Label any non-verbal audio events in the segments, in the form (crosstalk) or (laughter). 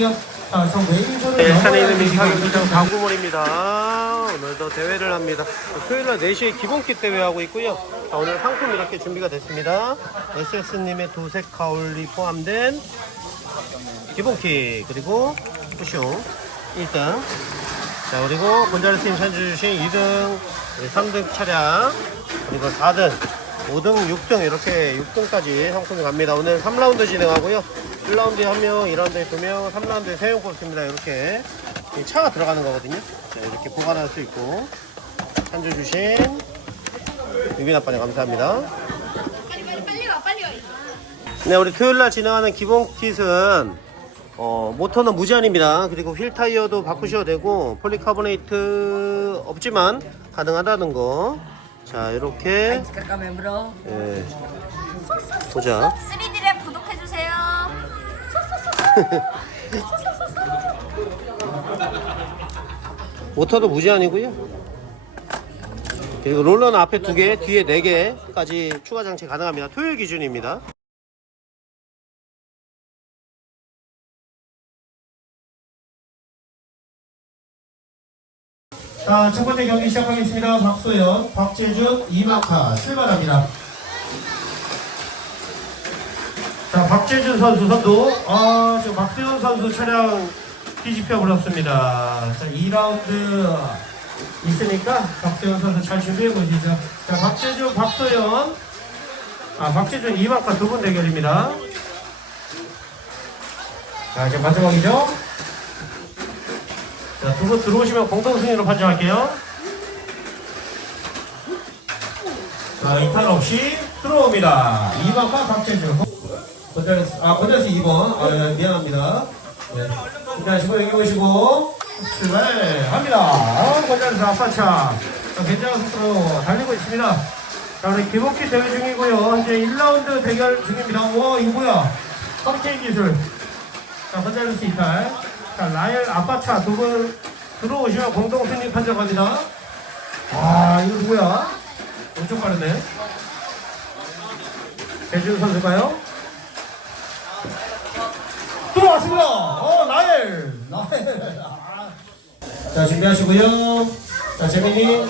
있고요. 자, 저 왼손을 네, 넘어야 산에 있는 되시고 민사경기장 방구몰입니다. 오늘도 대회를 합니다. 토요일날 4시에 기본킷 대회 하고 있고요. 자, 오늘 상품 이렇게 준비가 됐습니다. SS님의 도색 가올이 포함된 기본킷 그리고 쿠숑 1등 자 그리고 곤자레스님 선주주신 2등 3등 차량 그리고 4등 5등 6등 이렇게 6등까지 상품이 갑니다 오늘 3라운드 진행하고요 1라운드에 1명 2라운드에 2명 3라운드에 3명 뽑습니다 이렇게 이 차가 들어가는 거거든요 자, 이렇게 보관할 수 있고 선주 주신 유빈 아빠님 감사합니다. 네, 우리 토요일날 진행하는 기본 킷은 어, 모터는 무제한입니다. 그리고 휠 타이어도 바꾸셔도 되고 폴리카보네이트 없지만 가능하다는 거. 자, 이렇게 bro. 예, 보자. 3D랩 구독해주세요. 모터도 무제한이고요. 그리고 롤러는 앞에 두 개, 뒤에 네 개까지 추가 장치 가능합니다. 토요일 기준입니다. 자, 첫 번째 경기 시작하겠습니다. 박소연, 박재준, 이마카 출발합니다. 자, 박재준 선수 선두. 아, 지금 박소연 선수 차량 뒤집혀 버렸습니다. 자, 2라운드 있으니까 박소연 선수 잘 준비해 보시죠. 자, 박재준, 박소연. 아, 박재준, 이마카 두 분 대결입니다. 자, 이제 마지막이죠. 자, 두 분 들어오시면 공동 승리로 판정할게요. 자, 이탈 없이 들어옵니다. 2번과 박재준. 건달스, 아, 건달스 2번. 아, 예, 미안합니다. 네. 일단하시고, 여기 보시고, 출발합니다. 아, 건달스 아빠차. 자, 굉장한 속도로 달리고 있습니다. 자, 우리 기복기 대회 중이고요. 현재 1라운드 대결 중입니다. 와, 이거 뭐야? 허리케인 기술. 자, 건달스 이탈. 자, 라이얼 아빠차 두 분 들어오시면 공동 승리 판정합니다. 아, 이거 누구야? 엄청 빠르네. 대준 선수가요? 들어왔습니다. 어. 라이얼. 아. 자, 준비하시고요. 자, 재민이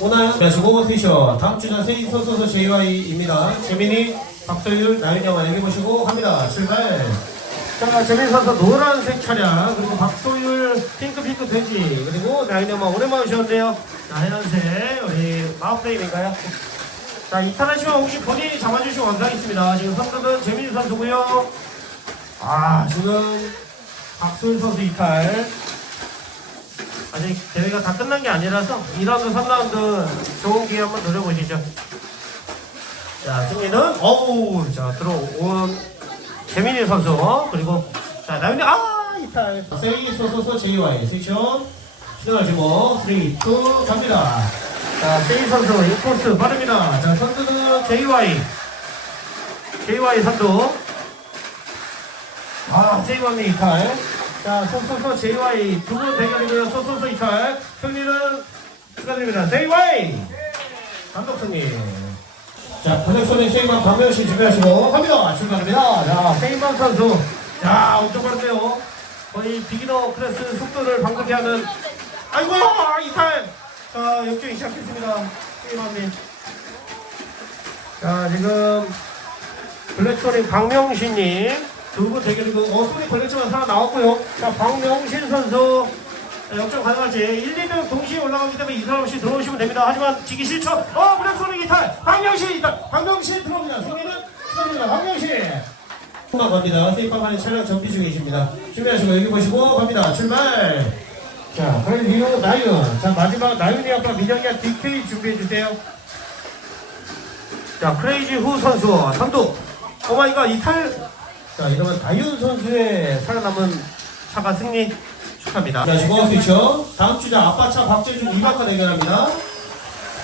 오나요? 준비하시고 스위셔. 다음 주자 세이 선수 JY입니다. 재민이, 박소율, 나윤영아 여기 보시고 합니다. 출발. 자, 재민 선수 노란색 차량, 그리고 박소율 핑크 핑크 돼지, 그리고 나인엄마 오랜만에 오셨는데요. 자, 하얀색, 우리 마우프레임인가요? 자, 이탈하시면 혹시 본인이 잡아주시면 감사하겠습니다. 지금 선수는 재민 선수고요. 아, 지금 박소율 선수 이탈. 아직 대회가 다 끝난 게 아니라서 2라운드, 3라운드 좋은 기회 한번 노려보시죠. 자, 승리는, 어우, 자, 들어온 재민이 선수. 그리고 자 나윤이 아 이탈 세이 소소소 JY 섹션. 신호하시고 3, 2 갑니다. 자 세이 선수 인코스 빠릅니다. 자 선수는 JY JY 선수. 아 JY님 이탈 자 소소소 JY 두 분 대결이고요. 소소소 이탈 승리는 축하드립니다. JY 단독 승리 자, 권혁선의 세이만 박명신 준비하시고 갑니다. 출발합니다. 자, 세이만 선수. 자, 엄청 빠른데요. 거의 비기너 클래스 속도를 방불케 하는 아이고 이탈. 자, 역주행 시작했습니다. 세이만님. 자, 지금 블랙소닉 박명신님 두 분 대결이고 어 소리 걸렸지만 하나 나왔고요. 자, 박명신 선수 자, 역전 가능할지 1, 2명 동시에 올라가기 때문에 이 사람 없이 들어오시면 됩니다. 하지만 지기 싫죠? 어, 이탈! 박명신 이탈! 박명신 들어옵니다. 승리는 축하드립니다. 박명신! 만 갑니다. 세이파만의 차량 정비 중이십니다. 준비하시고 여기 보시고 갑니다. 출발! 자, 그럼 이후 나윤. 자, 마지막 나윤이 아빠 민영이가 DK 준비해주세요. 자, 크레이지 후 선수 선두. 오마이갓 이탈. 자, 이러면 나윤 선수의 살아남은 차가 승리 축하합니다. 자, 주고 스위쳐. 다음 주자 아빠 차 박재준 이박화 대결합니다.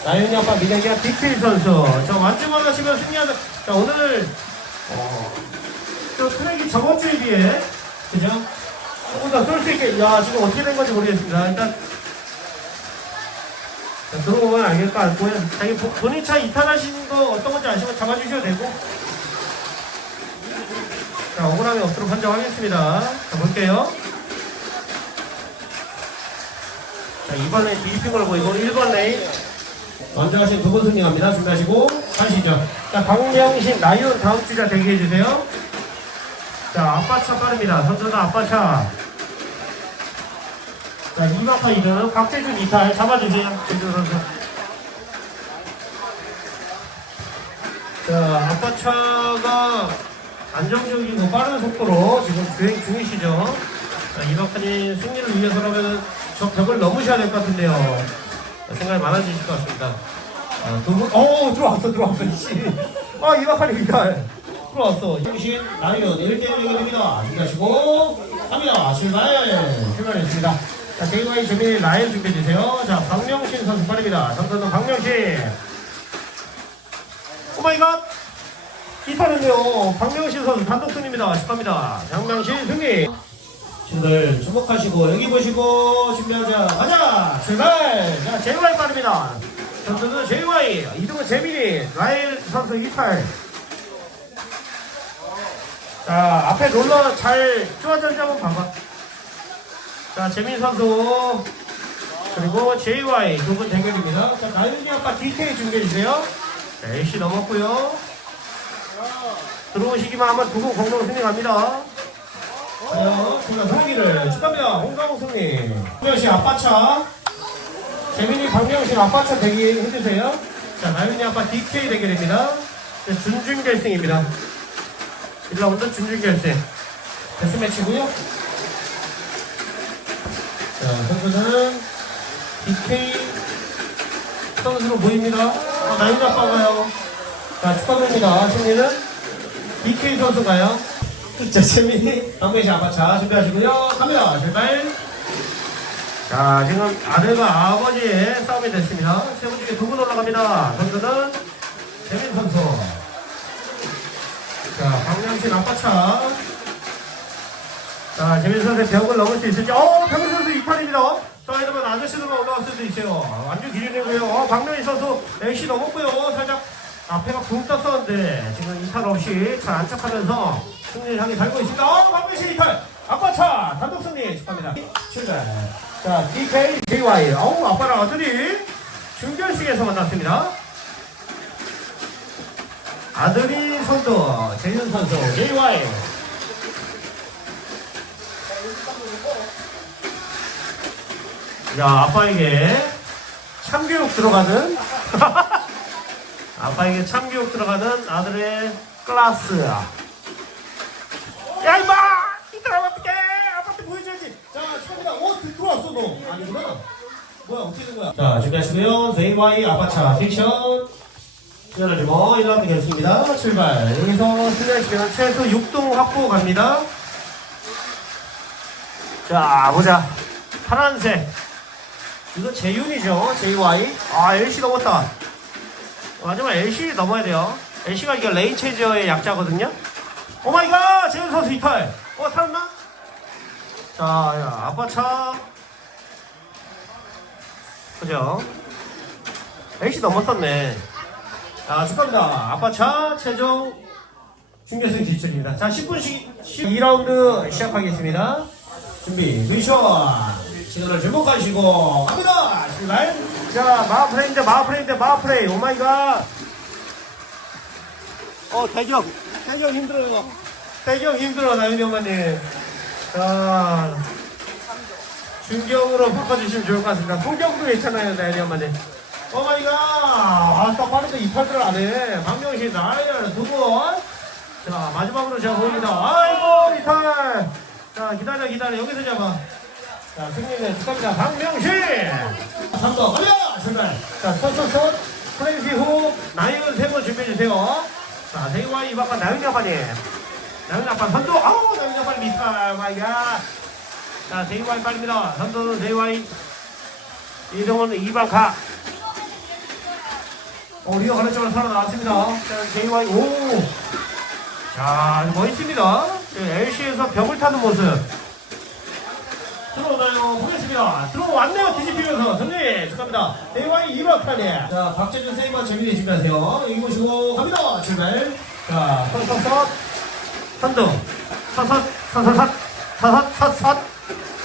나윤이 아빠 민혁이와 빅필 선수. 자, 완주만 하시면 승리하는. 자, 오늘, 어, 또 트랙이 저번 주에 비해, 그죠? 조금 더 쏠 수 있게, 야, 지금 어떻게 된 건지 모르겠습니다. 일단, 자, 들어오면 알겠거 같고요. 자기 보- 본인 차 이탈하신 거 어떤 건지 아시면 잡아주셔도 되고. 자, 억울함이 없도록 판정하겠습니다. 자, 볼게요. 자, 2번 레인 뒤집힌 걸 보이고, 1번 레인. 먼저 하신 두분 승리합니다. 준비하시고 가시죠. 자, 박명신, 나이온 다음 주자 대기해주세요. 자, 아빠차 빠릅니다. 선수는 아빠차. 자, 이마파 이등 박재준 이탈 잡아주세요. 재준 선수. 자, 아빠차가 안정적이고 빠른 속도로 지금 주행 중이시죠. 자, 이마파님 승리를 위해서라면 저 벽을 넘으셔야 될 것 같은데요. 자, 생각이 많아지실 것 같습니다. 아, 두 분, 어 들어왔어 들어왔어 이씨. 아 이마카리 이달 들어왔어. 힘신 라이언 1대1입니다. 준비하시고 갑니다. 출발. 출발했습니다. 자, JY 재민이 라인 준비해주세요. 자, 박명신 선수 빠릅니다. 선수는 박명신. 오 마이 갓! 이파는요, 박명신 선수 단독 승리입니다. 축하합니다. 박명신 승리. 친구들 주목하시고 여기 보시고 준비하자. 가자. 출발. 자, JY 빠릅니다. 선수는 JY. 이등은 재민이. 라일 선수 이탈. 자, 앞에 롤러 잘 쪼아졌는지 한번 봐봐. 자, 재민 선수. 그리고 JY 두 분 대결입니다. 자, 나윤이 아빠 DK 준비해주세요. 자, AC 넘었고요 들어오시기만 하면 두분 공동 승리 갑니다. 자, 출발 승리를 축하합니다. 홍강호 승리. 박명신 아빠 차. 재민이 박명신 아빠 차 대기 해주세요. 자, 나윤이 아빠 DK 대결입니다. 자, 준준 결승입니다. 1라운드 준준 결승. 데스매치고요. 자, 선수는 DK 선수로 보입니다. 아, 나윤 아빠가요. 자, 축하드립니다. 승리는 DK 선수가요. 자, 재민이 박명신 아빠 차 준비하시고요. 갑니다. 출발. 자, 지금 아들과 아버지의 싸움이 됐습니다. 세분 중에 두 분 올라갑니다. 선수는 재민 선수. 자, 박명신 아빠 차. 자, 재민 선수의 벽을 넘을 수 있을지. 어, 박명신 선수 이탈입니다. 자, 이러면 아저씨들만 올라갈 수도 있어요. 완전 길이내고요. 어, 박명신 선수 AC 넘었고요. 살짝 앞에가 붕 떴었는데 지금 이탈 없이 잘 안착하면서 승리를 향해 달고 있습니다. 어, 박명신 이탈. 아빠차 단독 승리 축하합니다. 출발. 자, DK, JY. 어우, 아빠랑 아들이 준결승에서 만났습니다. 아들이 선수, 재윤 선수, JY. 야, 아빠에게 참교육 들어가는, (laughs) 아빠에게 참교육 들어가는 아들의 클라스. 야, 이마! 이따가 어떡해! 아빠한테 보여줘야지! 자, 차입니다. 어, 들- 들어왔어, 너. 아니구나. 뭐야, 어떻게 된 거야? 자, 준비하시고요. JY 아바차 섹션. 열어주고, 1라운드 결승입니다. 출발. 여기서 승리하시면 최소 6등 확보 갑니다. 자, 보자. 파란색. 이거 재윤이죠, JY. 아, LC 넘었다. 마지막 LC 넘어야 돼요. LC가 이게 레인 체저의 약자거든요. 오 마이갓! 재윤 선수 이탈. 어, 살았나? 자, 야, 아빠 차. 그죠? LC 넘었었네. 자, 축하합니다. 아빠 차 최종 준결승 진출입니다. 자, 10분씩 2라운드 시작하겠습니다. 준비, 미션. 시간을 주목하시고, 갑니다. 출발. 자, 마우프레인데, 마우프레인데, 마우프레이. 오마이갓. 어, 대경. 대경 힘들어요. 대경 힘들어, 나윤이 엄마님. 자, 준경으로 바꿔주시면 좋을 것 같습니다. 소경도 괜찮아요, 나윤이 엄마님. 오마이갓. 아, 딱 빠른데 이탈들 안 해. 박명신, 나윤, 두 분. 자, 마지막으로 제가 보입니다. 아이고, 이탈. 자, 기다려, 기다려. 여기서 잡아. 자, 승리는 축하합니다. 박명신! 3번, 갑니다. 출발. 자, 서서서 프레이시 후 나이은 세번 준비해주세요. 자, 세이와이 이방과 나윤이 아빠님. 나윤이 아빠 선두, 아우, 나윤이 아빠님 미스터, 마이야. 자, 세이와이 빨립니다. 선두는 세이와이. 이동은 이방 가. 어, 리어 가르쳐가 살아나왔습니다. 자, 세이와이, 오. 자, 멋있습니다. LC에서 벽을 타는 모습. 들어오나요? 보겠습니다. 들어왔네요. 뒤집히면서 승리 축하합니다. 대와이 1호 타니. 자, 박재준 세이버 재민이 준비하세요. 보시고, 갑니다. 출발. 자, 선선선 선두. 서섯, 서서섯, 서섯, 서섯,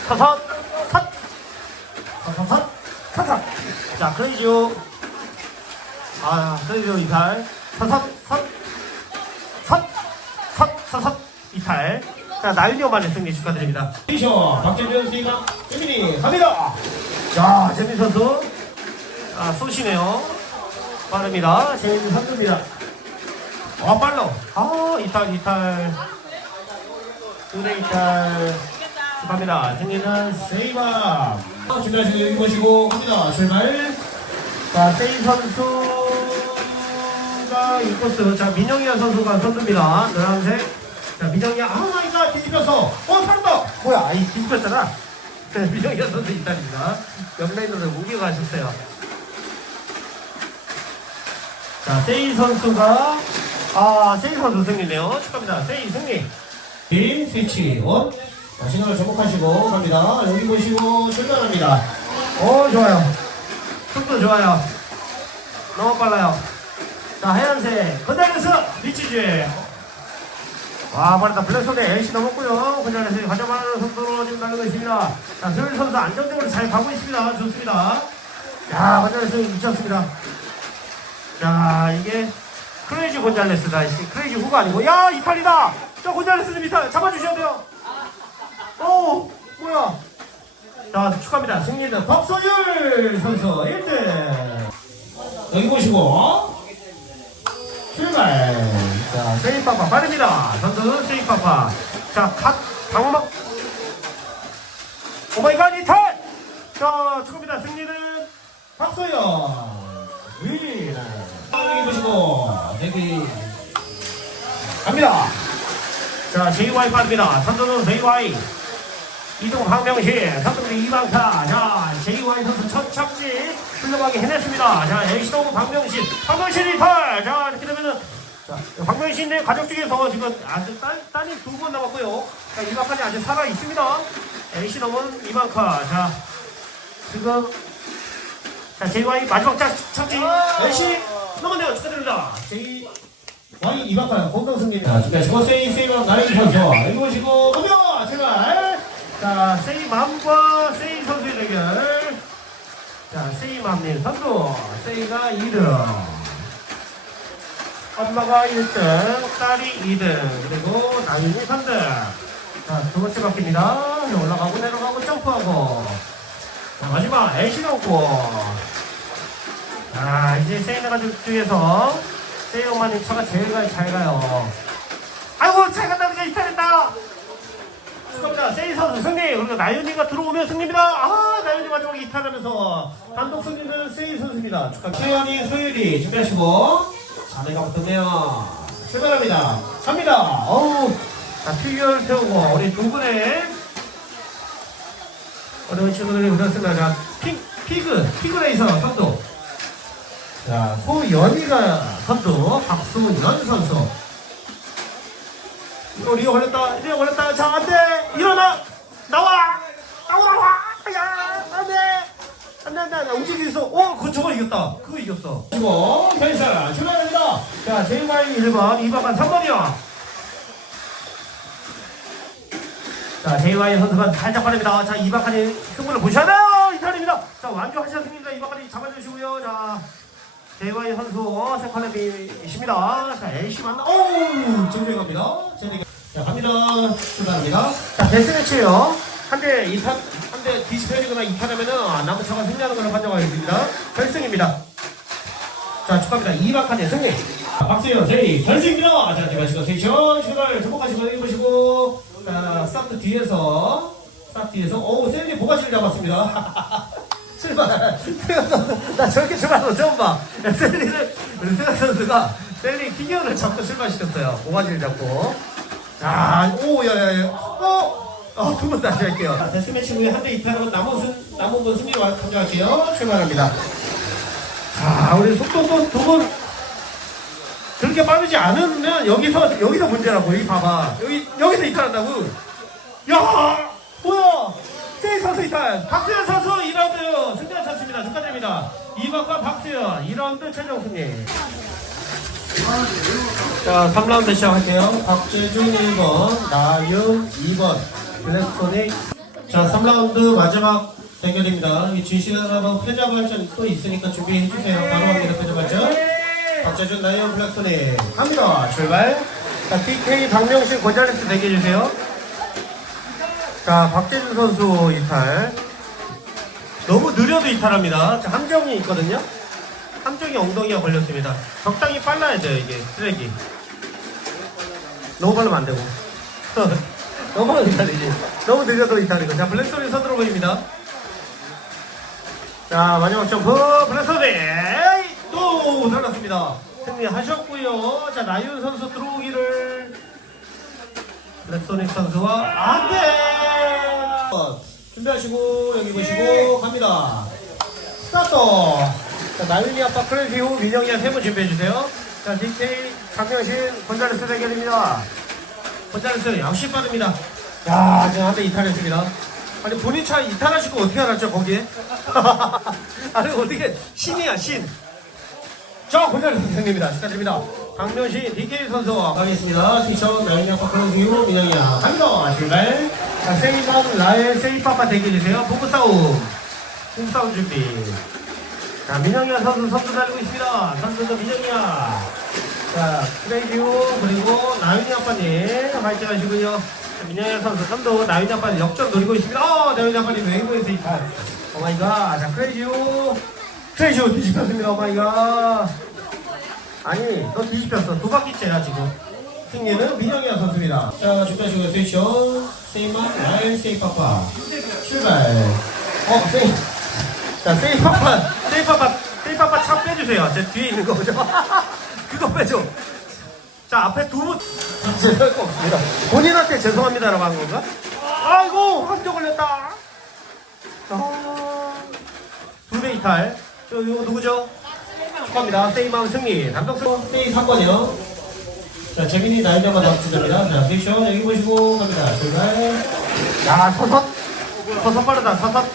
서섯, 섯, 서서섯, 서섯. 자, 크레이지오. 아, 크레이지오 이탈. 서섯, 섯, 섯, 섯, 서섯, 이탈. 자, 나윤이 오만의 승리 축하드립니다. 박재현 선수가 재민이 갑니다. 자, 재민 선수. 아, 쏘시네요. 빠릅니다. 재민 선수입니다. 와, 빨라. 아, 이탈, 이탈. 두대 이탈. 축하합니다. 승리는 세이바. 준비하시고 여기 보시고 갑니다. 출발. 자, 세이 선수가 인코스. 자, 민영이한 선수가 선수입니다. 노란색. 자, 민영이야. 아, 아이가 뒤집혔어. 어 살았다. 뭐야, 아이, 뒤집혔잖아. 네, 민영이한 선수 이탈입니다. 옆라인으로 옮겨가셨어요. 자, 세이 선수가, 아, 세이 선수 승리네요. 축하합니다. 세이 승리. 빔 스위치 온. 자, 시간을 접목하시고 갑니다. 여기 보시고 출발합니다. 오, 좋아요. 속도 좋아요. 너무 빨라요. 자, 하얀색. 건달레스 리치즈. 와, 빠르다. 블랙손에 LC 넘었고요. 건달레스 가져가는 속도로 지금 달리고 있습니다. 자, 소율 선수 안정적으로 잘 가고 있습니다. 좋습니다. 야, 건달레스 미쳤습니다. 자, 이게 크레이지 곤잘레스다. 이 크레이지 후가 아니고. 야, 이팔이다! 저 곤잘레스님 이탈 잡아주셔야 돼요. 오, 뭐야. 자, 축하합니다. 승리는 박소율 선수 1등. 여기 보시고 출발. 자, 세이파파 빠릅니다. 선수는 세이파파. 자, 각, 방막. 오마이갓 이탈! 자, 축하합니다. 승리는 박소연 1. 여기 보시고 여기 갑니다. 자, JY 빠릅니다. 선수는 JY. 이동 황명시, 선수는 이방타. 자, JY 선수 첫 착지 훌륭하게 해냈습니다. 자, A시동 박명신, 박명신 이탈! 자, 이렇게 되면은, 자, 박명신의 가족 중에서 지금 아직 딸, 딸이 두번 남았고요. 자, 이방카이 아직 살아 있습니다. A시동은 이방카. 자, 지금, 자, JY 마지막 착, 착지. 열시 넘었네요. 축하드립니다. J Y 이박한 공동 승리. 자 준비하시고 세이 세이로 나인 선수 여기 보시고 갑니다. 출발. 자, 세이맘과 세이 선수의 대결. 자, 세이맘님 선수. 세이가 2등. 엄마가 1등, 딸이 2등, 그리고 나윤이 3등. 자, 두 번째 바퀴입니다. 올라가고 내려가고 점프하고. 자, 마지막 애쉬 넣고. 자, 이제 세이네 가족 중에서 세이 엄마님 차가 제일 가- 잘 가요. 아이고, 잘 간다는 게 이탈했다! 축하합니다. 세이 선수 승리. 그리고 나윤이가 들어오면 승리입니다. 아, 나윤이 마지막에 이탈하면서 단독 승리는 세이 선수입니다. 축하합니다. 최연이 소율이 준비하시고 자네가 붙었네요. 출발합니다. 갑니다. 어우, 자, 피규어를 태우고 우리 두 분의 어려운 친구들이 오셨습니다. 자, 피, 피그, 피그레이서 선수. 자, 소연이가 선수, 박수연 선수. 이거 리어 걸렸다, 리어 걸렸다. 자, 안 돼! 일어나! 나나나 움직이면서 어? 그 저거 이겼다. 그거 이겼어. 그리고 변사 출발합니다. 자, 제이마이 1번, 2번 반 3번이요. 자, 제이와이 선수가 살짝 빠릅니다. 자, 이박한이 승부를 보셔야 돼요! 이탈입니다. 자, 완주하셨습니다. 이박한이 잡아주시고요. 자, 제이와이 선수, 어, 세컨랩이십니다. 자, 에이씨 만나, 오우! 정중히 갑니다. 자, 갑니다. 출발합니다. 자, 데스매치예요 한대 2, 3, 가운데 뒤집혀지거나 이탈하면은 남은 차가 승리하는 걸로 판정하고 있습니다. 결승입니다. 자, 축하합니다. 이박한의 승리. 자, 박수요, 저희 결승입니다. 자, 대가시고 세션 출발 주목하시고 해보시고, 자, 스타트 뒤에서, 스타트 뒤에서, 오, 샌디 보가지를 잡았습니다. (laughs) 출발. 태현 나 저렇게 출발하는 처음 봐. 샌디를, 우리 태현 선수가 샌디 피겨를 잡고 출발시켰어요. 보가지를 잡고. 자, 오, 야, 야, 야. 어? 어, 두 번 다시 할게요. 자, 데스매치 후에 한대 이탈하고 남은 승 남은 분 승리 가져갈게요. 출발합니다. 자, 우리 속도도 두 번. 그렇게 빠르지 않으면 여기서, 여기서 문제라고. 이 봐봐. 여기, 여기서 이탈한다고. 야! 뭐야! 세이 선수 이탈. 박수현 선수 2라운드 승리하셨습니다. 축하드립니다. 이박과 박수현 2라운드 최종 승리. 자, 3라운드 시작할게요. 박재준 1번, 나윤 2번, 블랙소닉. 자, 3라운드 마지막 대결입니다. 이 진실하고 패자 발전 또 있으니까 준비해 주세요. 바로 갑니다, 패자 발전. 박재준, 나윤, 블랙소닉. 갑니다. 출발. 자, TK 박명신 고잘레스 대기해 주세요. 자, 박재준 선수 이탈. 너무 느려도 이탈합니다. 자, 함정이 있거든요. 함정이 엉덩이가 걸렸습니다. 적당히 빨라야 돼요, 이게. 쓰레기. 너무 빨르면 안 되고. (laughs) 너무 이탈이지. 너무 느려도 이탈이고. 자, 블랙소리 선으로 보입니다. 자, 마지막 점프! 에이, 또 달랐습니다. 승리하셨고요 자, 나윤 선수 들어오기를. 블랙소닉 선수와 안 돼! 준비하시고, 여기 보시고, 갑니다. 스타트! 자, 나윤이 아빠 클래시후 민영이와 세분 준비해주세요. 자, DK 강명신 곤잘레스 대결입니다. 곤잘레스 역시 빠릅니다. 야, 지금 한대 이탈했습니다. 아니, 본인 차 이탈하실 거 어떻게 알았죠, 거기에? (laughs) 아니, 어떻게, 신이야, 신. 자, 곤잘레스 선생님입니다. 축하드립니다. 강명신 DK 선수와 가겠습니다. 티셔츠 나윤이 아빠 클래시후 민영이야. 갑니다. 출발. 자, 세이밤, 라엘, 세이파파 대결이세요. 부부 싸움. 부부 싸움 준비. 자, 민영이야 선수 선수 달리고 있습니다. 선수도 민영이야. 자, 크레이지오 그리고 나윤이 아빠님 화이팅 하시고요. 자, 민영이야 선수 선도 나윤이 아빠님 역전 노리고 있습니다. 어, 나윤이 아빠님 웨이브에서 이탈. 오마이갓. 자, 크레이지오. 크레이지오 뒤집혔습니다. 오마이갓. 아니, 너 뒤집혔어. 두 바퀴째야, 지금. 승리는 민영이야 선수입니다. 자, 준비하시고요. 세이션, 세이만, 라인, 세이파파. 출발. 어, 세이. 자, 세이파파, 세이파파, 세이파파 차 빼주세요. 제 뒤에 있는 거 보죠. (laughs) 그거 빼줘. 자, 앞에 두 분. 죄송할 거 없습니다. 본인한테 죄송합니다라고 한 건가? 아이고, 한조 걸렸다. 두대 이탈. 저, 이거 누구죠? 축하합니다. 세이마음 승리. 단독승 세이 사건이요. 자, 재민이 나이자마다 합주자입니다. 자, 세이션 여기 보시고 갑니다. 출발. 야, 서섯. 서섯 빠르다, 서섯.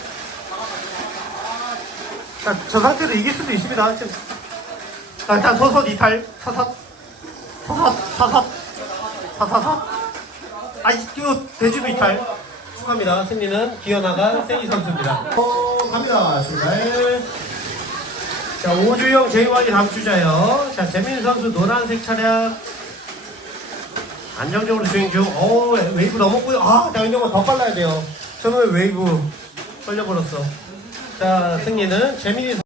자, 저 상태로 이길 수도 있습니다. 지금. 자, 일단 서섯 이탈. 서섯. 서섯, 서섯. 서서섯. 아, 이거 대주도 이탈. 축하합니다. 승리는 기어나간 세이 선수입니다. 어, 갑니다. 출발. 자, 오주영 제이와이 다음 주자요. 자, 재민 선수 노란색 차량. 안정적으로 주행 중. 오, 웨이브 넘었고요. 아, 나 이런 거더 빨라야 돼요. 저는 왜 웨이브 걸려버렸어. 자, 승리는 재민이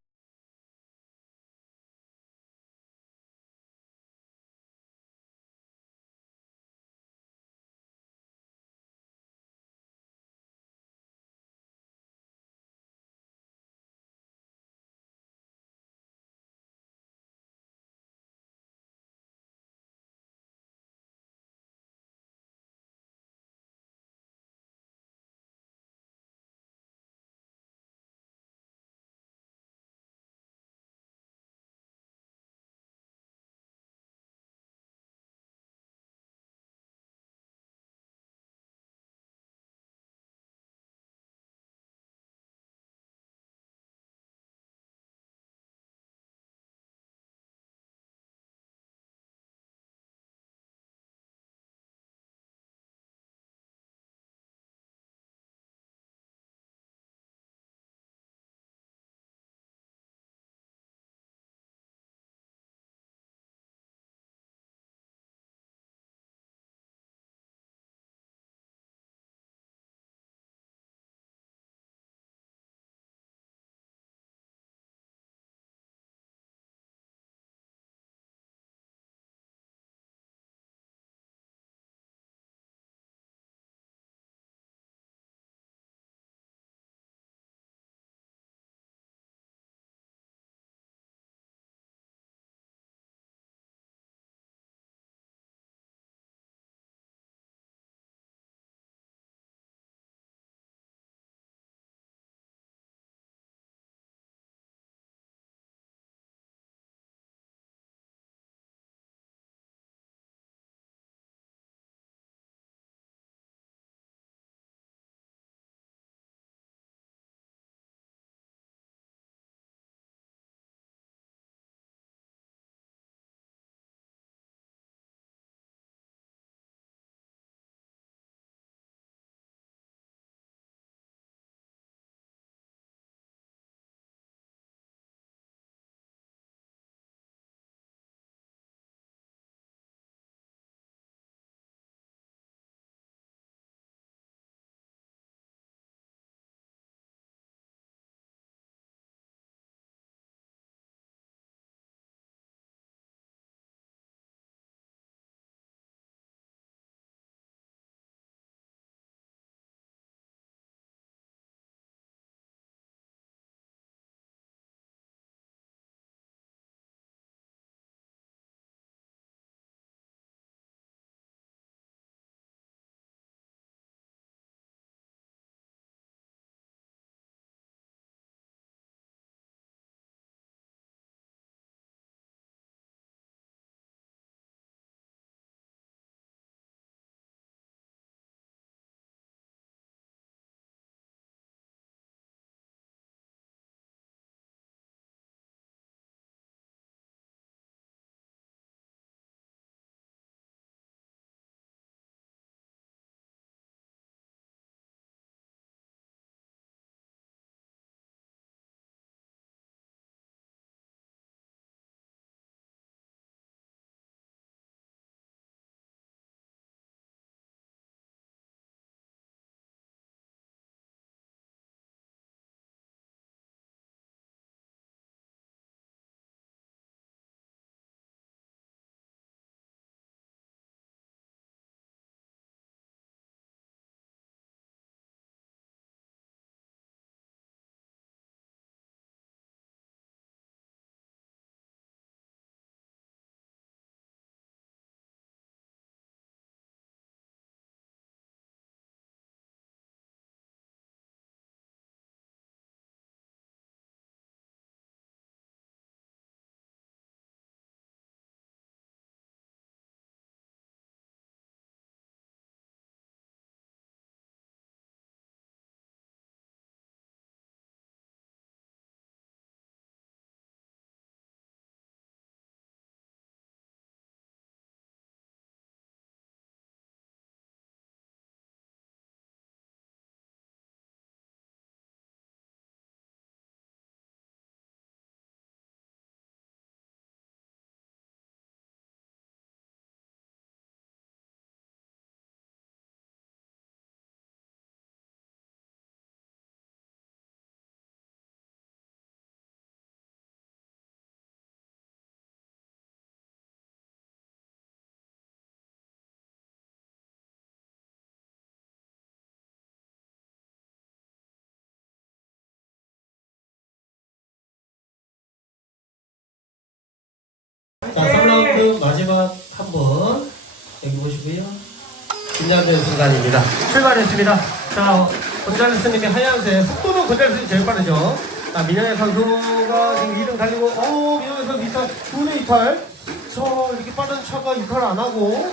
선- 긴장되는 순간입니다. 출발했습니다. 자, 곤잘레스님이 하얀색, 속도는 곤잘레스님이 제일 빠르죠. 자, 민영애 선수가 지금 2등 달리고, 어, 민영애 선수 이탈, 2대 이탈. 저, 이렇게 빠른 차가 이탈 안 하고,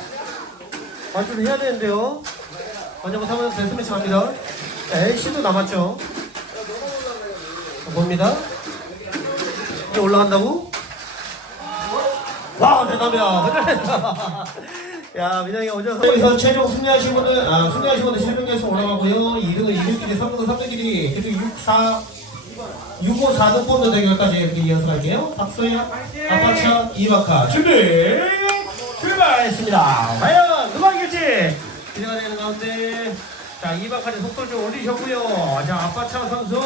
완주를 해야 되는데요. 완주 못하면 데스매치 갑니다. LC도 남았죠. 자, 봅니다. 이제 올라간다고? 와, 대단합니다. (laughs) 야, 민영이 오셔서. 여기서 최종 승리하신 분들, 아, 승리하신 분들 실명에서 올라가고요. 2등은 2등끼리, 3등은 3등끼리, 그리고 6, 4, 6, 5, 4등 본드 대결까지 이렇게 이어서 갈게요. 박소연, 아파차, 이바카. 준비! 출발했습니다. 과연 누가 이길지? 기대가 되는 가운데. 자, 이바카의 속도 좀 올리셨고요. 자, 아파차 선수.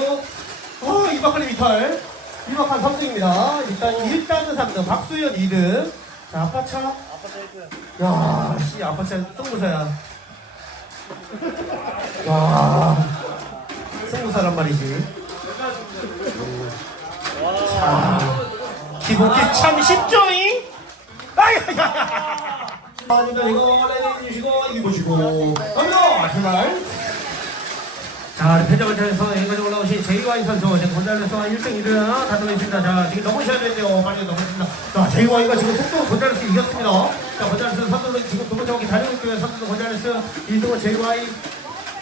어, 이바카의 미탈. 이바카 3등입니다. 일단 1단은 3등. 박수현 2등. 자, 아파차. 야, 씨, 아파차 똥무사야. (laughs) 와, 승무사란 말이지. 자, 기본기 참 쉽죠잉? 아야야야! 아니다, 이거 내주시고, 이기 보시고. 갑니다! 출발! 자, 우리 패자부터에서 여기까지 올라오신 제이와이 선수, 지금 곤잘레스와 1등, 2등 다투고 있습니다. 자, 지금 넘으셔야 되는데요. 빨리 넘으십니다. 자, 제이와이가 지금 속도 곤잘레스 이겼습니다. 자, 곤잘레스 선수는 지금 두 번째 바퀴 달리고 있고요. 선수는 곤잘레스, 1등은 제이와이.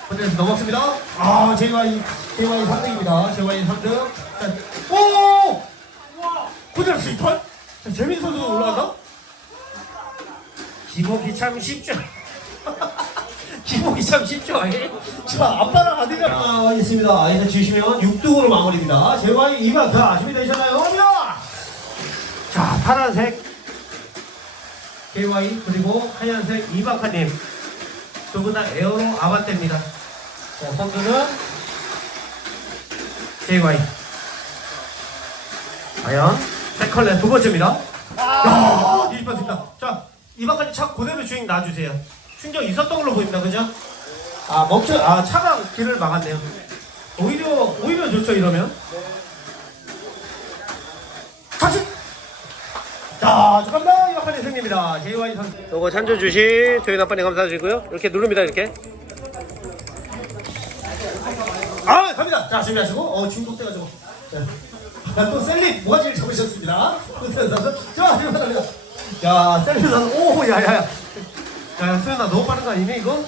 곤잘레스 넘었습니다. 아, 제이와이, 제이와이 3등입니다. 제이와이 3등. 자, 오! 곤잘레스 2턴? 자, 재민 선수도 올라간다? 기복이 참 쉽죠. (laughs) 기복이 참 쉽죠. 아예? 자, 아빠랑 아들이랑 있습니다. 아이들 주시면 6등으로 마무리입니다. 제와이 이마카 준비되셨나요? 갑니다! 자, 파란색 KY 그리고 하얀색 이마카님 두분 다 에어로 아반떼입니다. 자, 선수는 KY 과연 세컬레 두 번째입니다. 야, 뒤집혔습니다. 자, 이마카님 차 그대로 주행 놔주세요. 충전 있었던 걸로 보입니다. 그죠? 아 멈춰 아 차가 길을 막았네요. 오히려 오히려 좋죠 이러면. 다시. 자 축하합니다 이박한의 승리입니다. JY 선수. 요거 찬조 주신 도현 아빠님 감사드리고요. 이렇게 누릅니다, 이렇게. 아 갑니다. 자 준비하시고 어 중독 돼가지고. 자, 아, 또 셀립 모가지를 잡으셨습니다. 자 출발합니다. 야 셀립 선수 오 야 야 야. 야 수현아 너무 빠른 거 아니니 이거?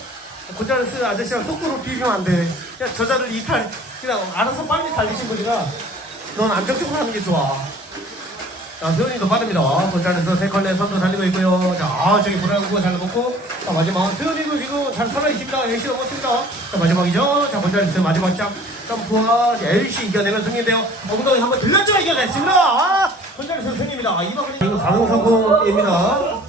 고자를 쓰는 아저씨랑 속도로 비비면 안 돼. 야 저자를 이탈 그냥 알아서 빨리 달리신 분이라 넌 안정적으로 하는 게 좋아. 자, 수현이도 빠릅니다. 본자에서 세컨에 선도 달리고 있고요. 자, 아, 저기 보라고 잘 먹고. 자, 마지막. 수현이도 지금 잘 살아있습니다. LC 넘었습니다. 자, 마지막이죠. 자, 본자에서 마지막 점, 점프와 LC 이겨내면 승리인데요. 엉덩이 한번 들렸죠? 이겨냈습니다. 아, 본자에서 승리입니다. 이번 이거 가능성공입니다.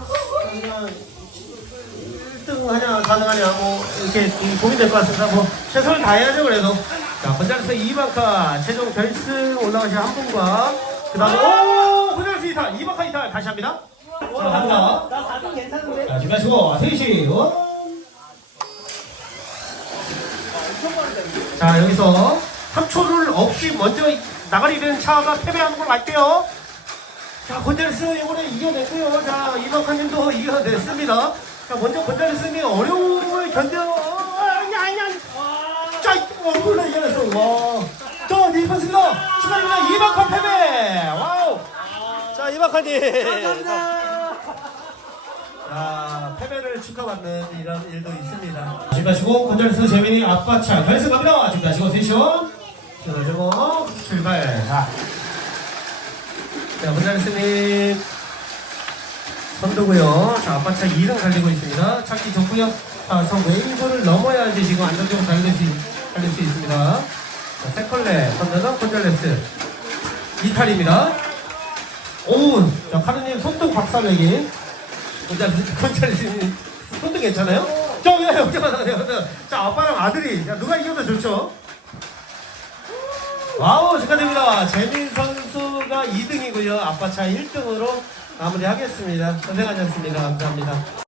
1등 하냐, 가능하냐, 뭐, 이렇게 좀 고민 될 것 같습니다. 뭐, 최선을 다해야죠, 그래도. 자, 본자에서 2반카 최종 결승 올라가신 한 분과, 그 다음에, 오! 본자에서 2탈, 2반카 2탈 다시 합니다. 자, 갑니다. 나 4등 괜찮은데? 자, 준비하시고, 3시, 원. 자, 여기서 3초를 없이 먼저 나가리 된 차가 패배하는 걸로 알게요. 자, 곤잘레스 이번에 이겨냈고요. 자, 이박하님도 이겨냈습니다. 자, 먼저 곤잘레스님이 어려움을 견뎌. 어, 아니, 아니, 아니. 자, 어, 몰라 이겨냈어. 와. 자, 네, 반갑습니다. 축하드립니다. 이박한 패배. 와우. 자, 이박하님. 자, 패배를 축하받는 이런 일도 있습니다. 준비하시고, 곤잘레스 재민이 아빠 차 결승 갑니다. 준비하시고, 세션. 준비하시고, 출발. 자. 자, 문장스님 선두고요. 자, 아빠차 2등 달리고 있습니다. 찾기 좋고요. 자, 저 웨이브를 넘어야지 지금 안정적으로 달릴 수, 있- 달릴 수 있습니다. 자, 세컬레, 선두는 콘잘레스. 이탈입니다. 오, 자, 카르님 손등 박살내기. 콘잘레스, 콘잘레스님 손등 괜찮아요? 저, 예, 여기 자, 아빠랑 아들이. 자, 누가 이겨도 좋죠? 와우 축하드립니다. 재민 선수가 2등이고요. 아빠 차 1등으로 마무리하겠습니다. 고생하셨습니다. 감사합니다.